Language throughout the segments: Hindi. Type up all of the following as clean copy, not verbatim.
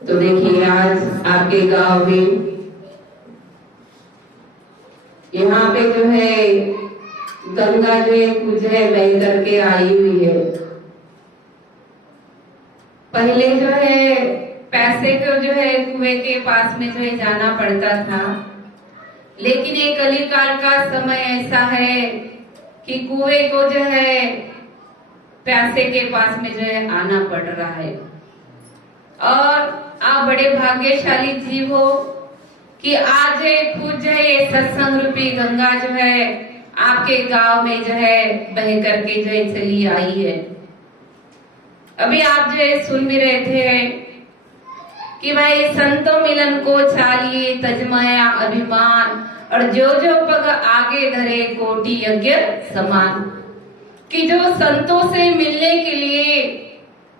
तो देखिए आज आपके गांव में यहाँ पे जो है गंगा जो है कुछ है बह करके आई हुई है। पहले जो है पैसे को जो है कुएं के पास में जो है जाना पड़ता था, लेकिन ये कलिकाल का समय ऐसा है कि कुएं को जो है पैसे के पास में जो है आना पड़ रहा है। और आप बड़े भाग्यशाली जीव हो कि आज खुद जो है ये सत्संग रूपी गंगा जो है आपके गांव में जो है बह करके जो है चली आई है। अभी आप जो है सुन भी रहे थे कि भाई संतो मिलन को चालिए तजमाया अभिमान, और जो जो पग आगे धरे कोटि यज्ञ समान। कि जो संतों से मिलने के लिए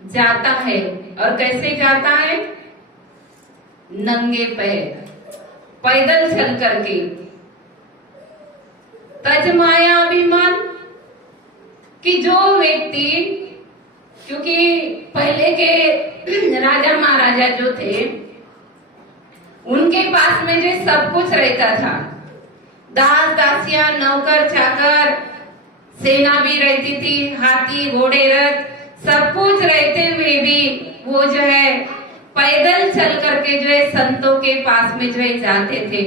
जाता है, और कैसे जाता है? नंगे पैर, पैदल चल करके। तजमाया अभिमान, कि जो व्यक्ति, क्योंकि पहले के राजा महाराजा जो थे उनके पास में जो सब कुछ रहता था, दास दासियां, नौकर चाकर, सेना भी रहती थी, हाथी घोड़े रथ सब कुछ रहते हुए भी वो जो है पैदल चल करके जो है संतों के पास में जो है जाते थे।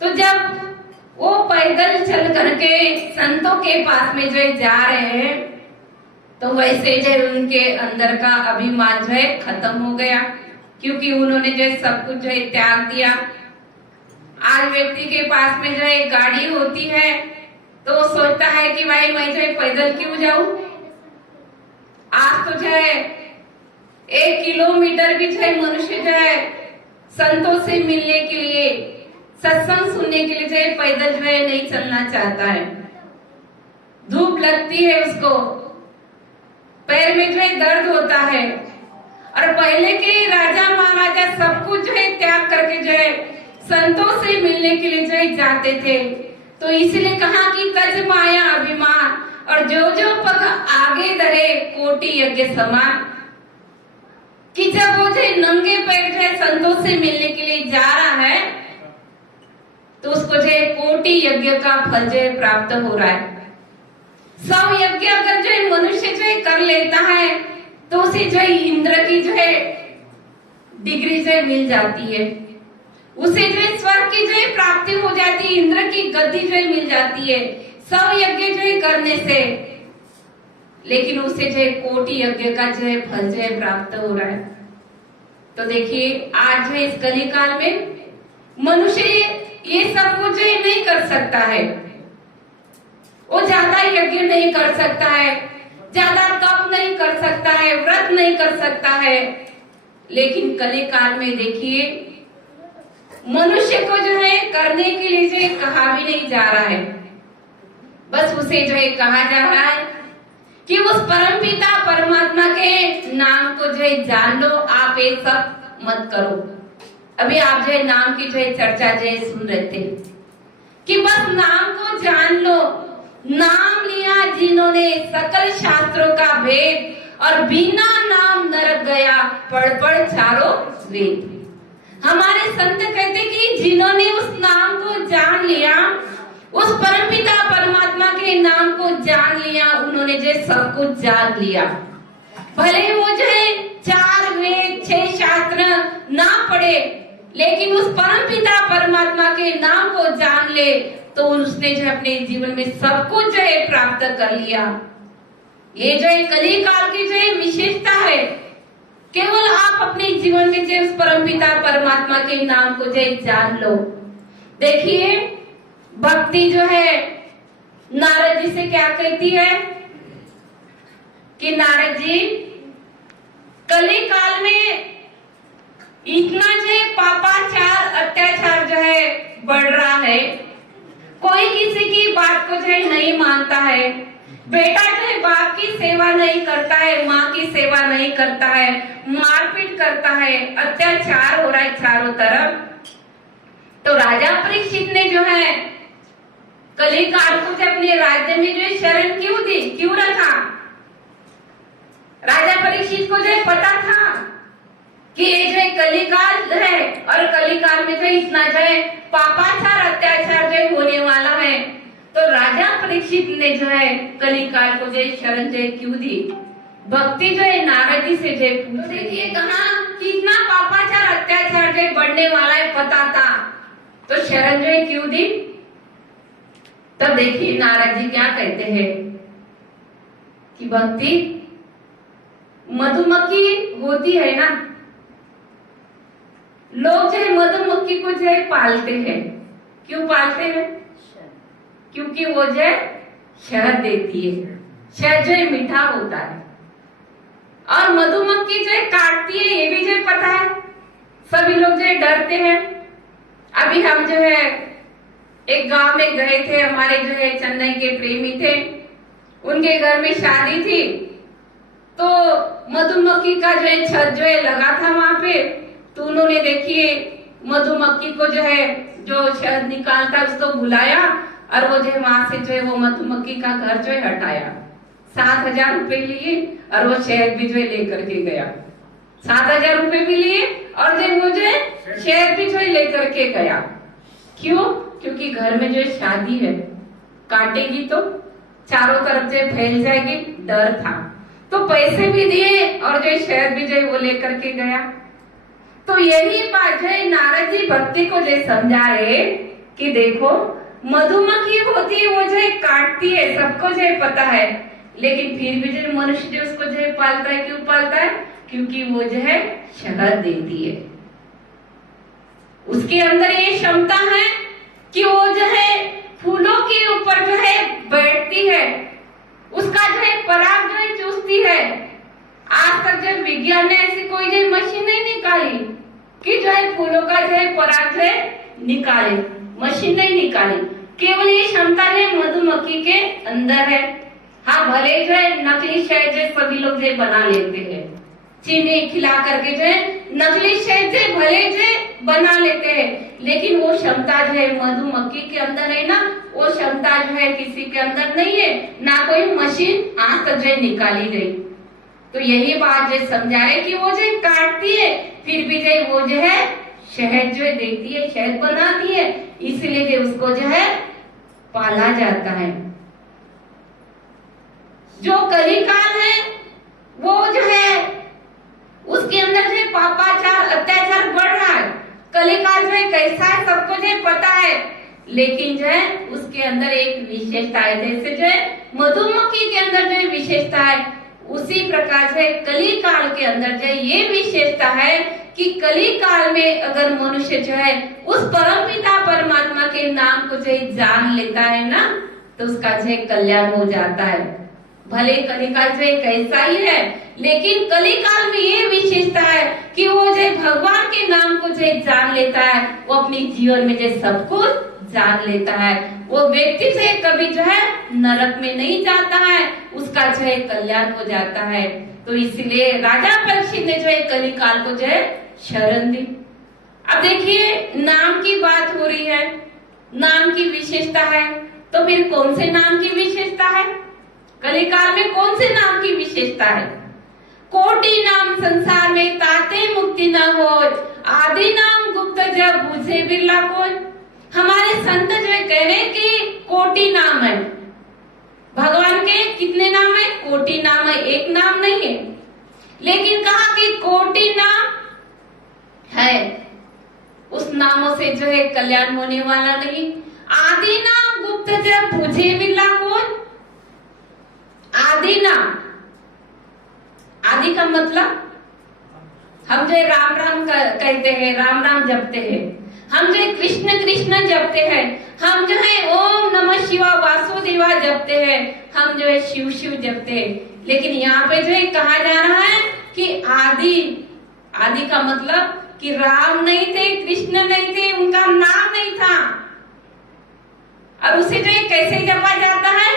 तो जब वो पैदल चल करके संतों के पास में जो है जा रहे हैं, तो वैसे जो है उनके अंदर का अभिमान जो है खत्म हो गया, क्योंकि उन्होंने जो है सब कुछ जो है त्याग दिया। आज व्यक्ति के पास में जो है गाड़ी होती है तो वो सोचता है कि भाई मैं जो है पैदल क्यों जाऊं। आज तो जो है 1 किलोमीटर भी जो है मनुष्य जो है संतों से मिलने के लिए, सत्संग सुनने के लिए जो है पैदल जो है नहीं चलना चाहता है। धूप लगती है उसको, पैर में जो है दर्द होता है। और पहले के राजा महाराजा सब कुछ जो है त्याग करके जो है संतों से मिलने के लिए जो है जाते थे। तो इसलिए कहा कि तज माया अभिमान, और जो जो पग आगे धरे कोटि यज्ञ समान। कि जब वो जो नंगे पैर जो है संतों से मिलने के लिए जा रहा है, तो उसको जो है कोटि यज्ञ का फल जो है प्राप्त हो रहा है। 100 यज्ञ अगर जो है मनुष्य जो है कर लेता है, तो उसे जो है इंद्र की जो है डिग्री जो है मिल जाती है, उसे जो है स्वर्ग की जो है प्राप्ति हो जाती है, इंद्र की गद्दी जो है मिल जाती है 100 यज्ञ जो है करने से। लेकिन उसे जो है कोटि यज्ञ का जो है फल जो है प्राप्त हो रहा है। तो देखिए आज जो है इस कलिकाल में मनुष्य ये सब कुछ जो है नहीं कर सकता है, वो ज्यादा यज्ञ नहीं कर सकता है, ज्यादा तप नहीं कर सकता है, व्रत नहीं कर सकता है। लेकिन कलिकाल में देखिए मनुष्य को जो है करने के लिए जो है कहा भी नहीं जा रहा है, बस उसे जो है कहा जा रहा है कि उस परमपिता परमात्मा के नाम को जो है जान लो, आप ये सब मत करो। अभी आप जो है नाम की जो है चर्चा जो है सुन रहे थे कि बस नाम को जान लो। नाम लिया जिन्होंने सकल शास्त्रों का भेद, और बिना नाम नरक गया पढ़ पढ़ चारों वेद। हमारे संत कहते कि जिन्होंने उस नाम को जान लिया, उस परमपिता परमात्मा के नाम को जान लिया, उन्होंने जो सब कुछ जान लिया। भले वो जो है 4 वेद 6 शास्त्र ना पढ़े, लेकिन उस परमपिता परमात्मा के नाम को जान ले तो उसने जो अपने जीवन में सब कुछ जो है प्राप्त कर लिया। ये जो है कलिकाल की जो है विशेषता है। केवल आप अपने जीवन में जो उस परमपिता परमात्मा के नाम को जो जान लो। देखिए भक्ति जो है नारद जी से क्या कहती है कि नारद जी कलिकाल में इतना जो है पापाचार अत्याचार जो है बढ़ रहा है, कोई किसी की बात को जो है नहीं मानता है। बेटा जो है बाप की सेवा नहीं करता है, माँ की सेवा नहीं करता है, मारपीट करता है, अत्याचार हो रहा है चारों तरफ। तो राजा परीक्षित ने जो है कलिकाल को अपने राज्य में जो है शरण क्यों दी, क्यों रखा? राजा परीक्षित को जो पता था कि ये जो है कलिकाल है और कलिकाल में जो इतना जो है पापाचार अत्याचार जो होने वाला है, तो राजा परीक्षित ने जो है कलिकाल को जो शरण जो क्यों दी? भक्ति जो है नारद जी से जो पूछ, देखिए कहा कितना पापाचार अत्याचार जो बढ़ने वाला है पता था, तो शरण जो क्यों दी? तब देखिए नारद जी क्या कहते हैं कि भक्ति मधुमक्खी होती है ना, लोग जो है मधुमक्खी को जो है पालते हैं। क्यों पालते हैं? क्योंकि वो जो है शहद देती है, शहद जो है मीठा होता है। और मधुमक्खी जो है काटती है, ये भी जो है पता है, सभी लोग जो है डरते हैं। अभी हम जो है एक गांव में गए थे, हमारे जो है चेन्नई के प्रेमी थे, उनके घर में शादी थी, तो मधुमक्खी का जो है छत जो है लगा था वहां पे, तो उन्होंने देखिए मधुमक्खी को जो है जो शहद निकालता उसको बुलाया और वो जो है वहां से जो है वो मधुमक्खी का घर जो है हटाया। 7,000 रुपए लिए और वो शहद भी जो है लेकर के गया। 7,000 रुपए भी लिए और जो है शहद भी जो है लेकर के गया। क्यों? क्योंकि घर में जो है शादी है, काटेगी तो चारों तरफ जो फैल जाएगी, डर था। तो पैसे भी दिए और जो शहद भी जो है वो लेकर के गया। तो यही बात जो है नारद जी भक्ति को जो समझा रहे कि देखो मधुमक्खी होती है, वो जो है काटती है, सबको जो है पता है, लेकिन फिर भी जो मनुष्य जो उसको जो है पालता है। क्यों पालता है? क्योंकि वो जो है शहद देती है। उसके अंदर ये क्षमता है कि वो जो है फूलों के ऊपर जो है बैठती है, उसका जो है पराग जो है चूसती है। आज तक जो विज्ञान ने ऐसी कोई जो मशीन नहीं निकाली कि जो है फूलों का जो है पराग जो है निकाले, मशीन नहीं निकाली। केवल ये क्षमता जो मधुमक्खी के अंदर है। हाँ, भले जो है नकली शहद जो सभी लोग जो बना लेते हैं, चीनी खिला करके जो है नकली शहद जो भले जो बना लेते हैं, लेकिन वो क्षमता जो है मधुमक्खी के अंदर है ना, वो क्षमता जो है किसी के अंदर नहीं है, ना कोई मशीन आज तक जो निकाली गई। तो यही बात जो समझा रहे कि वो जो काटती है, फिर भी जो वो जो है शहद जो देती है, शहद बनाती है, इसलिए जो उसको जो है पाला जाता है। जो कलिकाल है वो जो है उसके अंदर जो पापाचार अत्याचार बढ़ रहा है। कलिकाल जो है कैसा है सबको जो है पता है, लेकिन जो है उसके अंदर एक विशेषता है। जैसे जो है मधुमक्खी के अंदर जो है विशेषता है, उसी प्रकार से कलिकाल के अंदर जो है ये विशेषता है कि कलिकाल में अगर मनुष्य जो है उस परमपिता परमात्मा के नाम को जो है जान लेता है ना, तो उसका जो है कल्याण हो जाता है। भले कलिकाल जो है कैसा ही है, लेकिन कलिकाल में ये विशेषता है कि वो जो भगवान के नाम को जो जान लेता है, वो अपने जीवन में जो सब कुछ जान लेता है। वो व्यक्ति जो है कभी जो है नरक में नहीं जाता है, उसका जो है कल्याण हो जाता है। तो इसलिए राजा परीक्षित ने जो है कलिकाल को जो है शरण दी। अब देखिए नाम की बात हो रही है, नाम की विशेषता है, तो फिर कौन से नाम की विशेषता है? कलिकाल में कौन से नाम की विशेषता है? कोटि नाम संसार में ताते मुक्ति न हो, आदि नाम गुप्त जब बुझे बिरला कोई। हमारे संत जो है कह रहे कि कोटि नाम है, भगवान के कितने नाम है? कोटि नाम है, एक नाम नहीं है। लेकिन कहा कि कोटि नाम है, उस नामों से जो है कल्याण होने वाला नहीं। आदि नाम गुप्त जब बुझे बिरला कोई। आदि नाम, आदि का मतलब हम जो राम राम कहते हैं, राम राम जपते हैं, हम जो कृष्ण कृष्ण जपते हैं, हम जो है ओम नमः शिवा वासुदेवा जपते हैं, हम जो है शिव शिव जपते हैं। लेकिन यहाँ पे जो है कहा जा रहा है कि आदि, आदि का मतलब कि राम नहीं थे, कृष्ण नहीं थे, उनका नाम नहीं था। और उसे जो है कैसे जपा जाता है?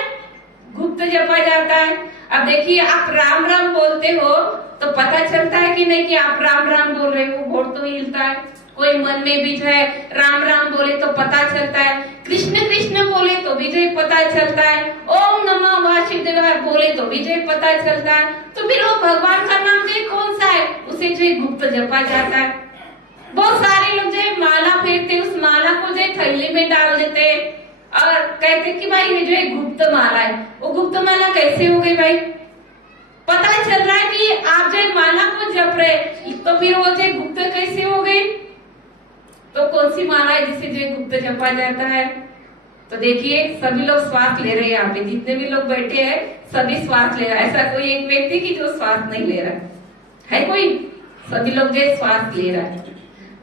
गुप्त जपा जाता है। अब देखिए आप राम राम बोलते हो तो पता चलता है कि नहीं कि आप राम राम बोल रहे हो, होठ तो हिलता है। कोई मन में भी जो है राम राम बोले तो पता चलता है, कृष्ण कृष्ण बोले तो भी जो है पता चलता है, ओम नमः वासुदेवाय बोले तो भी जो है पता चलता है। तो फिर वो भगवान का नाम जो कौन सा है, उसे जो जो है गुप्त जपा जाता है। बहुत सारे लोग जो है माला फेरते, उस माला को जो है थैली में डाल देते और कहते कि भाई ये जो है गुप्त माला है। वो गुप्त माला कैसे हो गई भाई? पता चल रहा है कि आप जो माला को जप रहे, तो फिर वो जो गुप्त कैसे हो गई? तो कौन सी माला है जिसे जो गुप्त जपा जाता है? तो देखिए सभी लोग श्वास ले रहे हैं, यहाँ पे जितने भी लोग बैठे हैं सभी श्वास ले रहा है। ऐसा कोई एक व्यक्ति की जो श्वास नहीं ले रहा है कोई? सभी लोग जो श्वास ले रहा है।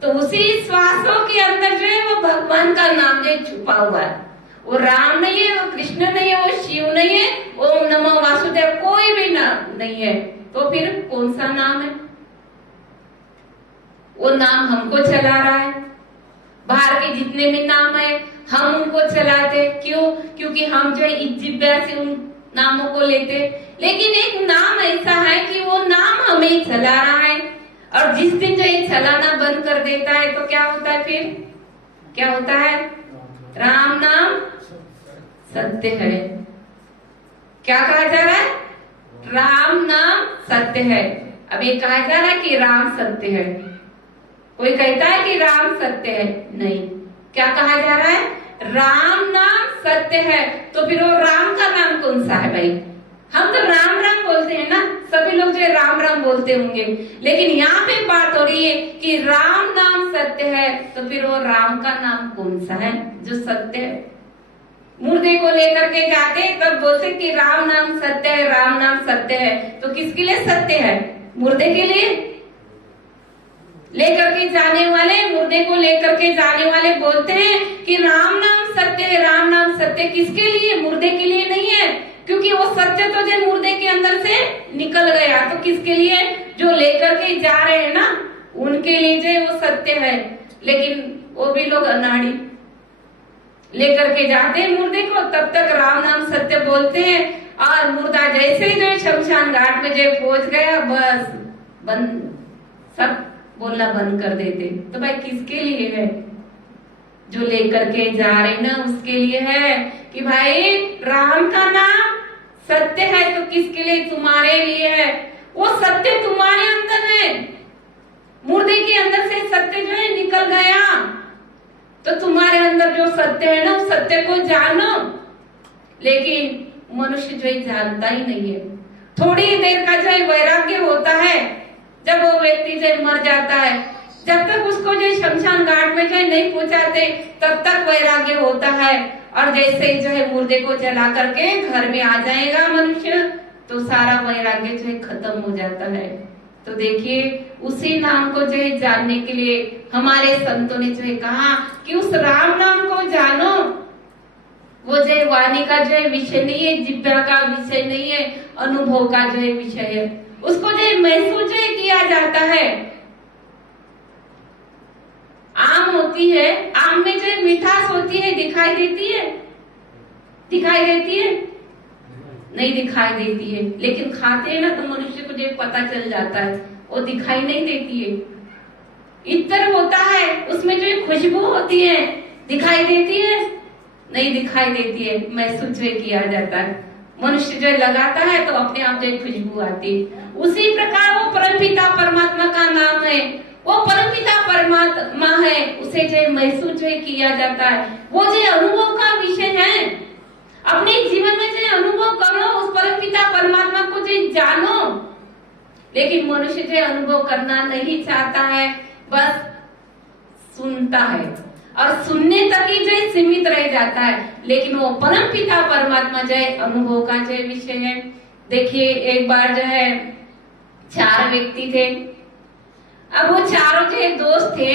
तो उसी श्वासों के अंदर जो है वो भगवान का नाम जो छुपा हुआ है। वो राम नहीं है, वो कृष्ण नहीं है, वो शिव नहीं है, ओम नमो वासुदेव कोई भी नाम नहीं है। तो फिर कौन सा नाम है? वो नाम हमको चला रहा है। बाहर के जितने भी नाम है हम उनको चलाते, क्यों? क्योंकि हम जो इस जिब्या से उन नामों को लेते। लेकिन एक नाम ऐसा है कि वो नाम हमें चला रहा है, और जिस दिन जो ये चलाना बंद कर देता है तो क्या होता है? फिर क्या होता है? राम नाम सत्य है। क्या कहा जा रहा है? राम नाम सत्य है। अब ये कहा जा रहा है कि राम सत्य है। कोई कहता है कि राम सत्य है? नहीं। क्या कहा जा रहा है? राम नाम सत्य है। तो फिर वो राम का नाम कौन सा है भाई? हम तो राम राम बोलते हैं ना, सभी लोग जो राम राम बोलते होंगे, लेकिन यहाँ पे बात हो रही है कि राम नाम सत्य है। तो फिर वो राम का नाम कौन सा है जो सत्य है? मुर्दे को लेकर के जाते तब बोलते कि राम नाम सत्य है, राम नाम सत्य है। तो किसके लिए सत्य है? मुर्दे के लिए। लेकर के जाने वाले, मुर्दे को लेकर के जाने वाले बोलते हैं कि राम नाम सत्य है, राम नाम सत्य। किसके लिए? मुर्दे के लिए नहीं है, क्योंकि वो सत्य तो जो मुर्दे के अंदर से निकल गया। तो किसके लिए? जो लेकर के जा रहे हैं ना, उनके लिए जो वो सत्य है। लेकिन वो भी लोग अनाड़ी लेकर के जाते हैं मुर्दे को, तब तक राम नाम सत्य बोलते हैं, और मुर्दा जैसे जो शमशान घाट में जो पहुंच गया बस बंद, सब बोलना बंद कर देते। तो भाई किसके लिए है? जो लेकर के जा रहे ना उसके लिए है कि भाई राम का नाम सत्य है। तो किसके लिए? तुम्हारे लिए है। वो सत्य तुम्हारे अंदर है, मुर्दे के अंदर से सत्य जो है निकल गया। तो तुम्हारे अंदर जो सत्य है ना उस सत्य को जानो। लेकिन मनुष्य जो है जानता ही नहीं है। थोड़ी देर का जो है वैराग्य होता है, जब वो व्यक्ति जो मर जाता है, जब तक उसको जो शमशान घाट में जो है नहीं पहुंचाते तब तक वैराग्य होता है। और जैसे जो है मुर्दे को जला करके घर में आ जाएगा मनुष्य, तो सारा वैराग्य जो है खत्म हो जाता है। तो देखिए उसी नाम को जो है जानने के लिए हमारे संतों ने जो है कहा कि उस राम नाम को जानो। वो जो है वाणी का जो है विषय नहीं है, जिब्या का विषय नहीं है, अनुभव का जो है विषय है। उसको जो महसूस जो किया जाता है। आम होती है, आम में जो मिठास होती है दिखाई देती है? दिखाई देती है? नहीं दिखाई देती है। लेकिन खाते हैं ना तो मनुष्य को जो पता चल जाता है, वो दिखाई नहीं देती है। इत्र होता है, उसमें जो खुशबू होती है दिखाई देती है? नहीं दिखाई देती है, महसूस जो किया जाता है। मनुष्य जो लगाता है तो अपने आप जो खुशबू आती है। उसी प्रकार वो परमपिता परमात्मा का नाम है, वो परमपिता परमात्मा है, उसे जो महसूस जो किया जाता है। वो जो अनुभव का विषय है। अपने जीवन में जो अनुभव करो, उस परमपिता परमात्मा को जो जानो। लेकिन मनुष्य जो अनुभव करना नहीं चाहता है, बस सुनता है और सुनने तक ही जो सीमित रह जाता है। लेकिन वो परम पिता परमात्मा जो अनुभव का जो विषय है। देखिए एक बार जो है 4 व्यक्ति थे। अब वो चारों जो दोस्त थे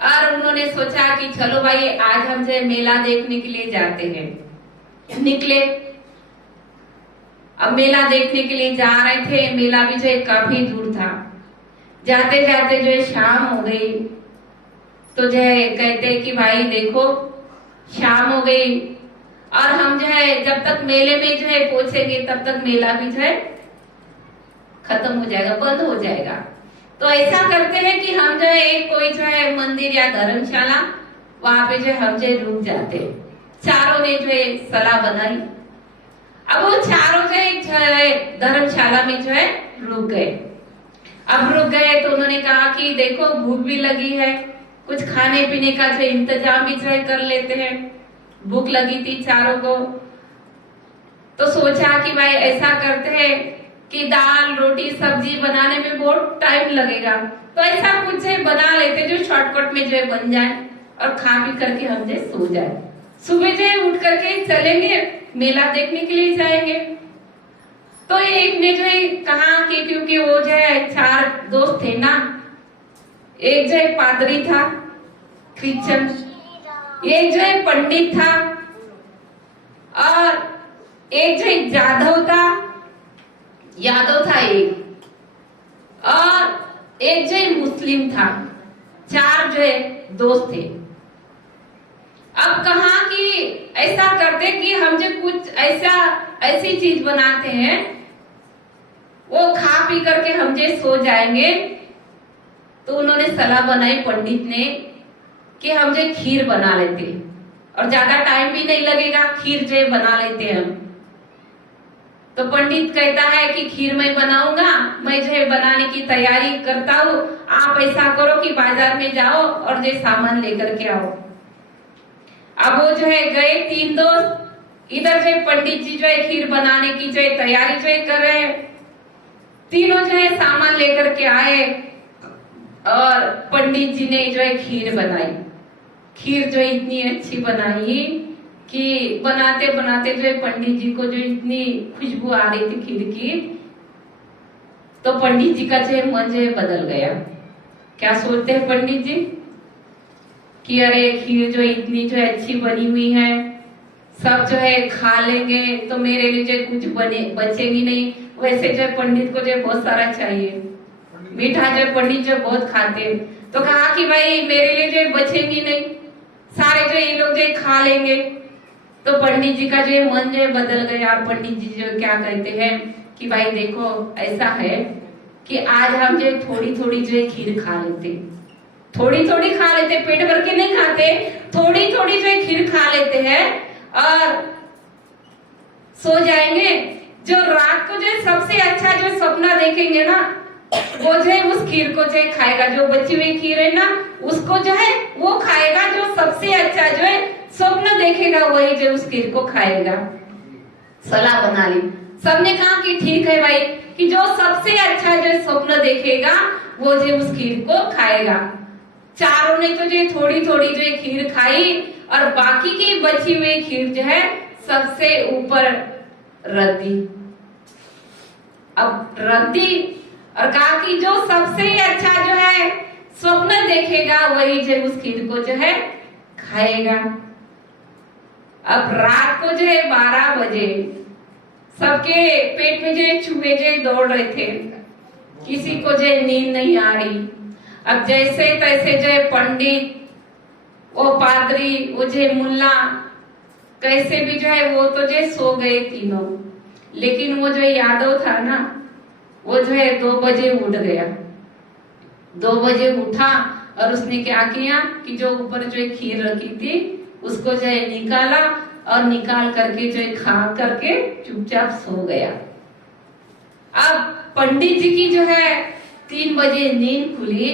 और उन्होंने सोचा कि चलो भाई आज हम जो मेला देखने के लिए जाते हैं। निकले, अब मेला देखने के लिए जा रहे थे। मेला भी जो काफी दूर था। जाते जाते जो शाम हो गई, तो जो है कहते कि भाई देखो शाम हो गई और हम जो है जब तक मेले में जो है पहुंचेंगे तब तक मेला भी जो है खत्म हो जाएगा, बंद हो जाएगा। तो ऐसा करते हैं कि हम जो है एक कोई जो है मंदिर या धर्मशाला, वहां पे जो हम जो रुक जाते। चारों ने जो है सलाह बनाई। अब वो चारों जो है धर्मशाला में जो है रुक गए। अब रुक गए तो उन्होंने कहा कि देखो भूख भी लगी है, कुछ खाने पीने का जो इंतजाम भी जो कर लेते हैं। भूख लगी थी चारों को, तो सोचा कि भाई ऐसा करते हैं कि दाल रोटी सब्जी बनाने में बहुत टाइम लगेगा, तो ऐसा कुछ बना लेते जो शॉर्टकट में जो बन जाए और खा पी करके हम जो सो जाए। सुबह जो उठ करके चलेंगे, मेला देखने के लिए जाएंगे। तो एक ने जो कहा कि क्योंकि वो जो है 4 दोस्त थे ना, एक जो पादरी था क्रिश्चियन, एक जो पंडित था और एक जो यादव था एक, और एक जो मुस्लिम था। 4 जो दोस्त थे। अब कहा कि ऐसा करते कि हम जो कुछ ऐसी चीज बनाते हैं वो खा पी करके हम जो सो जाएंगे। तो उन्होंने सलाह बनाई पंडित ने कि हम जो खीर बना लेते और ज्यादा टाइम भी नहीं लगेगा, खीर जो बना लेते हम। तो पंडित कहता है कि खीर मैं बनाऊंगा, मैं जो है बनाने की तैयारी करता हूँ, आप ऐसा करो कि बाजार में जाओ और जो सामान लेकर के आओ। अब वो जो है गए 3 दोस्त, इधर जो पंडित जी जो है खीर बनाने की जो तैयारी जो कर रहे हैं। तीनों जो है सामान लेकर के आए और पंडित जी ने जो है खीर बनाई। खीर जो इतनी अच्छी बनाई कि बनाते बनाते जो है पंडित जी को जो इतनी खुशबू आ रही थी खीर की, तो पंडित जी का जो मन जो बदल गया। क्या सोचते हैं पंडित जी कि अरे खीर जो इतनी जो अच्छी बनी हुई है, सब जो है खा लेंगे तो मेरे लिए जो कुछ बचेगी नहीं। वैसे जो पंडित को जो बहुत सारा चाहिए, मीठा जो पंडित जो बहुत खाते हैं। तो कहा कि भाई मेरे लिए जो बचेगी नहीं, सारे जो ये लोग जो खा लेंगे। तो पंडित जी का जो मन जो बदल गया। पंडित जी जो क्या कहते हैं कि भाई देखो ऐसा है कि आज हम जो थोड़ी थोड़ी जो खीर खा लेते, थोड़ी थोड़ी खा लेते, पेट भर के नहीं खाते, थोड़ी थोड़ी जो खीर खा लेते हैं और सो जाएंगे। जो रात को जो सबसे अच्छा जो सपना देखेंगे ना, वो जो है उस खीर को जो खाएगा। जो बची हुई खीर है ना, उसको जो है वो खाएगा। जो सबसे अच्छा जो है स्वप्न देखेगा वही जो उस खीर को खाएगा। सलाह बना ली। सबने कहा कि ठीक है भाई, कि जो सबसे अच्छा जो स्वप्न देखेगा वो जो उस खीर को खाएगा। चारों ने तो जो थोड़ी थोड़ी जो खीर खाई और बाकी की बची हुई खीर जो है सबसे ऊपर रख दी। अब रख दी और कहा कि जो सबसे अच्छा जो है स्वप्न देखेगा वही जो उस खीर को जो है खाएगा। अब रात को जो है 12 बजे सबके पेट में जो चूहे जो दौड़ रहे थे, किसी को जो नींद नहीं आ रही। अब जैसे तैसे जो पंडित, वो पादरी, वो जो मुल्ला, कैसे भी जो है वो तो जो सो गए तीनों। लेकिन वो जो यादव था ना, वो जो है 2 बजे उठ गया। 2 बजे उठा और उसने क्या किया कि जो ऊपर जो खीर रखी थी उसको जो है निकाला और निकाल करके जो है खा करके चुपचाप सो गया। अब पंडित जी की जो है 3 बजे नींद खुली,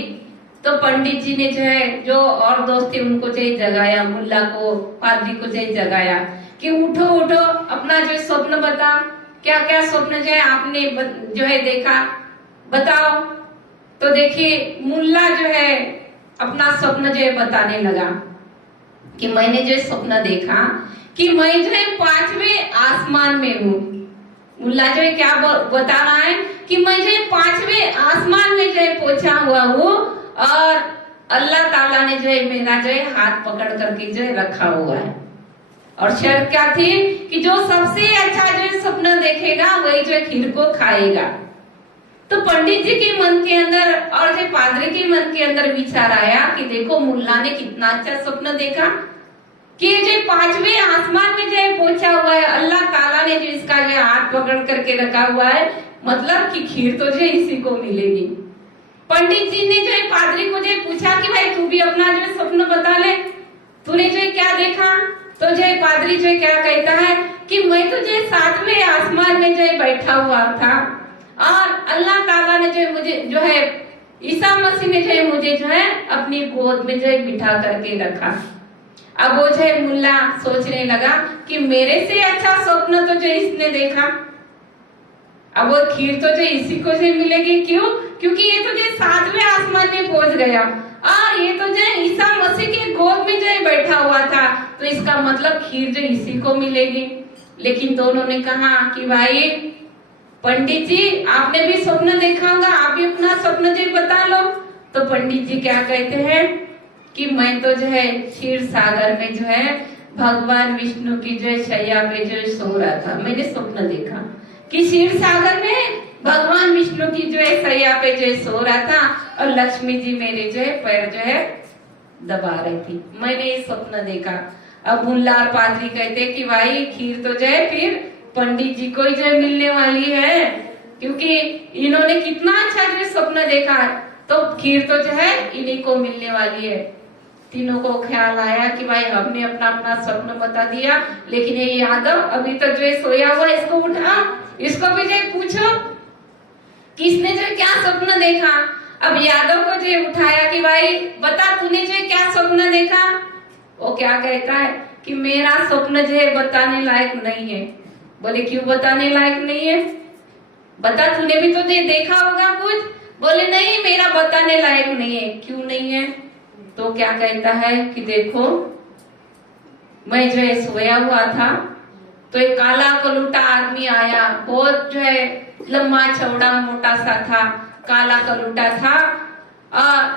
तो पंडित जी ने जो है जो और दोस्त थे उनको जो जगाया, मुल्ला को, पादरी को जो जगाया कि उठो उठो, अपना जो स्वप्न बता, क्या क्या स्वप्न जो है आपने जो है देखा, बताओ। तो देखिए मुल्ला जो है अपना स्वप्न जो है बताने लगा कि मैंने जो स्वप्न देखा कि मैं जो है 5वें आसमान में हूँ। मुल्ला जो है क्या बता रहा है कि मैं जो है 5वें आसमान में जो है पहुंचा हुआ हूँ और अल्लाह ताला ने जो है मेरा जो है हाथ पकड़ करके जो है रखा हुआ है। और शर्त क्या थी कि जो सबसे अच्छा जो है स्वप्न देखेगा वही जो है खीर को खाएगा। तो पंडित जी के मन के अंदर और जो पादरी के मन के अंदर विचार आया कि देखो मुल्ला ने कितना अच्छा स्वप्न देखा कि जो 5वें आसमान में जो पहुंचा हुआ है, अल्लाह ताला ने जो इसका जो हाथ पकड़ करके रखा हुआ है, मतलब कि खीर तो जो इसी को मिलेगी। पंडित जी ने जो है पादरी को जो पूछा कि भाई तू भी अपना जो स्वप्न बता ले, तूने जो क्या देखा। तो जो पादरी जो क्या कहता है कि मैं तो जो 7वें आसमान में जो बैठा हुआ था और अल्लाह ताला ने जो है मुझे जो है ईसा मसीह ने जो है मुझे जो है अपनी गोद में जो है बिठा करके रखा। अब वो जो है मुल्ला सोचने लगा कि मेरे से अच्छा स्वप्न तो जो इसने देखा, अब वो खीर तो जो इसी को जो मिलेगी। क्यों? क्योंकि ये तो जो 7वें आसमान में पहुंच गया और ये तो जो ईसा मसीह के गोद में जो बैठा हुआ था, तो इसका मतलब खीर जो इसी को मिलेगी। लेकिन दोनों ने कहा कि भाई पंडित जी, आपने भी स्वप्न देखा होगा, आप भी अपना स्वप्न जो बता लो। तो पंडित जी क्या कहते हैं कि मैं तो जो है क्षीर सागर में जो है भगवान विष्णु की जो है शैया पे जो सो रहा था। मैंने स्वप्न देखा कि क्षीर सागर में भगवान विष्णु की जो है शैया पे जो है सो रहा था और लक्ष्मी जी मेरे जो है पैर जो है दबा रही थी। मैंने ये स्वप्न देखा। अब मुल्ला और पादरी कहते कि भाई खीर तो जो है फिर पंडित जी को ही जो है मिलने वाली है, क्योंकि इन्होंने कितना अच्छा जो है स्वप्न देखा, तो खीर तो जो है इन्हीं को मिलने वाली है। तीनों को ख्याल आया कि भाई हमने अपना अपना स्वप्न बता दिया, लेकिन ये यादव अभी तक जो है सोया हुआ, इसको उठाओ, इसको भी जो है पूछो किसने जो क्या स्वप्न देखा। अब यादव को जो उठाया कि भाई बता तूने जो क्या स्वप्न देखा। वो क्या कहता है कि मेरा स्वप्न जो है बताने लायक नहीं है। बोले क्यों बताने लायक नहीं है? बता, तूने भी तो देखा होगा कुछ। बोले नहीं, मेरा बताने लायक नहीं है। क्यों नहीं है? तो क्या कहता है कि देखो, मैं जो है सोया हुआ था तो एक काला कलूटा आदमी आया, बहुत जो है लंबा चौड़ा मोटा सा था, काला कलूटा था।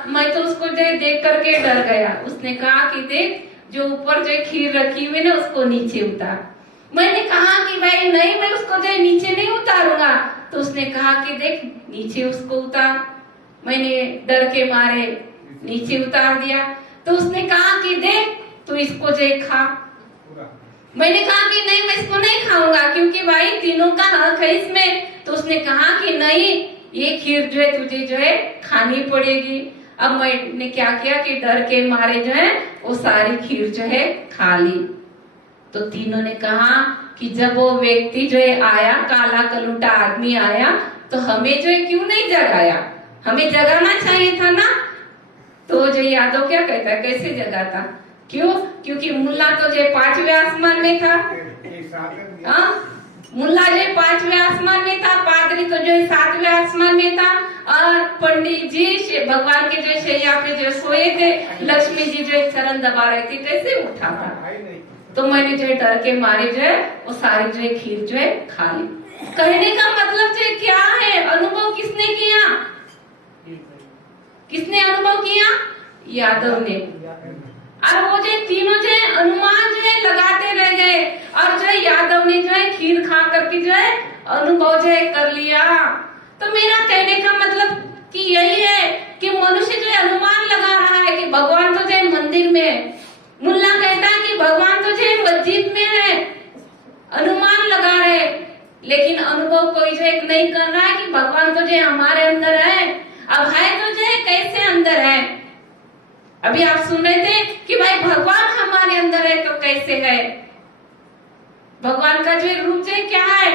मैं तो उसको जो देख करके डर गया। उसने कहा कि देख, जो ऊपर जो खीर रखी हुई ना उसको नीचे उतार। मैंने कहा कि भाई नहीं, मैं उसको जो नीचे नहीं उतारूंगा। तो उसने कहा कि देख नीचे उसको उतार। मैंने डर के मारे नीचे उतार दिया। तो उसने कहा कि देख तू इसको जो खा। मैंने कहा कि नहीं, मैं इसको नहीं खाऊंगा, क्योंकि भाई तीनों का हक है इसमें। तो उसने कहा कि नहीं, ये खीर जो है तुझे जो है खानी पड़ेगी। अब मैंने क्या किया कि डर के मारे जो है वो सारी खीर जो है खा ली। तो तीनों ने कहा कि जब वो व्यक्ति जो है आया, काला कलूटा आदमी आया, तो हमें जो है क्यों नहीं जगाया? हमें जगाना चाहिए था ना। तो जो यादव क्या कहता है, कैसे जगाता? क्यों? क्योंकि मुल्ला तो जो 5वें आसमान में था। मुल्ला जो 5वें आसमान में था, पादरी तो जो 7वें आसमान में था, और पंडित जी भगवान के जो शैया पे जो सोए थे, लक्ष्मी जी जो चरण दबा रहे थे, कैसे उठा था? तो मैंने जो डर के मारे जो है वो सारी जो है खीर जो है खा ली। कहने का मतलब जो क्या है, अनुभव किसने किया? किसने अनुभव किया? यादव ने। और वो जो तीनों जो है अनुमान जो है लगाते रह गए, और जो है यादव ने जो है खीर खा करके जो है अनुभव जो है कर लिया। तो मेरा कहने का मतलब कि यही है कि मनुष्य जो है अनुमान लगा रहा है कि भगवान तो जो है मंदिर में है। मुल्ला कहता है कि भगवान तो जो है मस्जिद में है। अनुमान लगा रहे, लेकिन अनुभव कोई जो है नहीं कर रहा है कि भगवान तो जो है हमारे अंदर है। अब है तो जो है कैसे अंदर है? अभी आप सुन रहे थे कि भाई भगवान हमारे अंदर है, तो कैसे है? भगवान का जो रूप जो क्या है?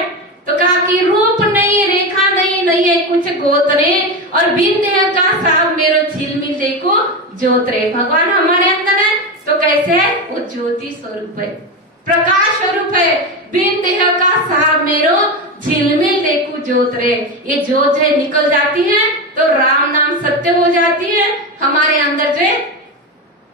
तो कहा कि रूप नहीं, रेखा नहीं, नहीं है कुछ गोत्रे, और बिन देह का साब मेरो झिलमिल देखो ज्योत रे। भगवान हमारे अंदर है तो कैसे है? वो ज्योति स्वरूप है, प्रकाश स्वरूप है। बिन देह का साब मेरो झिलमिल देखो ज्योत रे। ये ज्योत जो है निकल जाती है तो राम नाम सत्य हो जाती है। हमारे अंदर जो है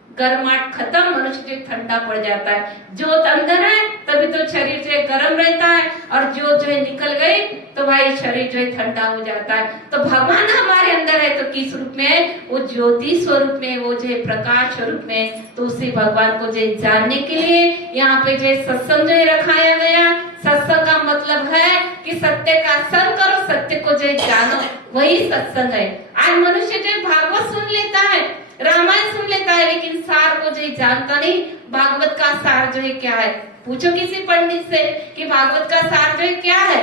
गर्माहट खत्म, मनुष्य जो ठंडा पड़ जाता है। ज्योत अंदर है तभी तो शरीर जो है गर्म रहता है, और ज्योत जो है निकल गई तो भाई शरीर जो है ठंडा हो जाता है। तो भगवान हमारे अंदर है तो किस रूप में है? वो ज्योति स्वरूप में, वो जो है प्रकाश स्वरूप में। तो उसी भगवान को जो है जानने के लिए यहाँ पे जो है सत्संग जो है रखाया गया। सत्संग का मतलब है कि सत्य का संग करो, सत्य को जो है जानो, वही सत्संग है। आज मनुष्य जो है भागवत सुन लेता है, रामायण सुन लेता है, लेकिन सार को जो जानता नहीं। भागवत का सार जो है क्या है? पूछो किसी पंडित से कि भागवत का सार जो है क्या है,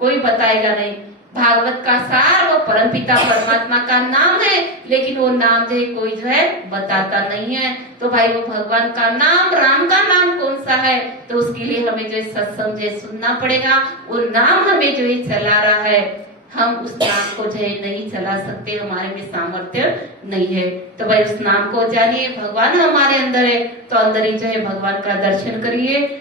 कोई बताएगा नहीं। भागवत का सार वो परमपिता परमात्मा का नाम है, लेकिन वो नाम जो है कोई जो है बताता नहीं है। तो भाई वो भगवान का नाम, राम का नाम कौन सा है, तो उसके लिए हमें जो है सत्संग जो है सुनना पड़ेगा। वो नाम हमें जो है चला रहा है, हम उस नाम को जो है नहीं चला सकते, हमारे में सामर्थ्य नहीं है। तो भाई उस नाम को जानिए, भगवान हमारे अंदर है, तो अंदर ही जो है भगवान का दर्शन करिए।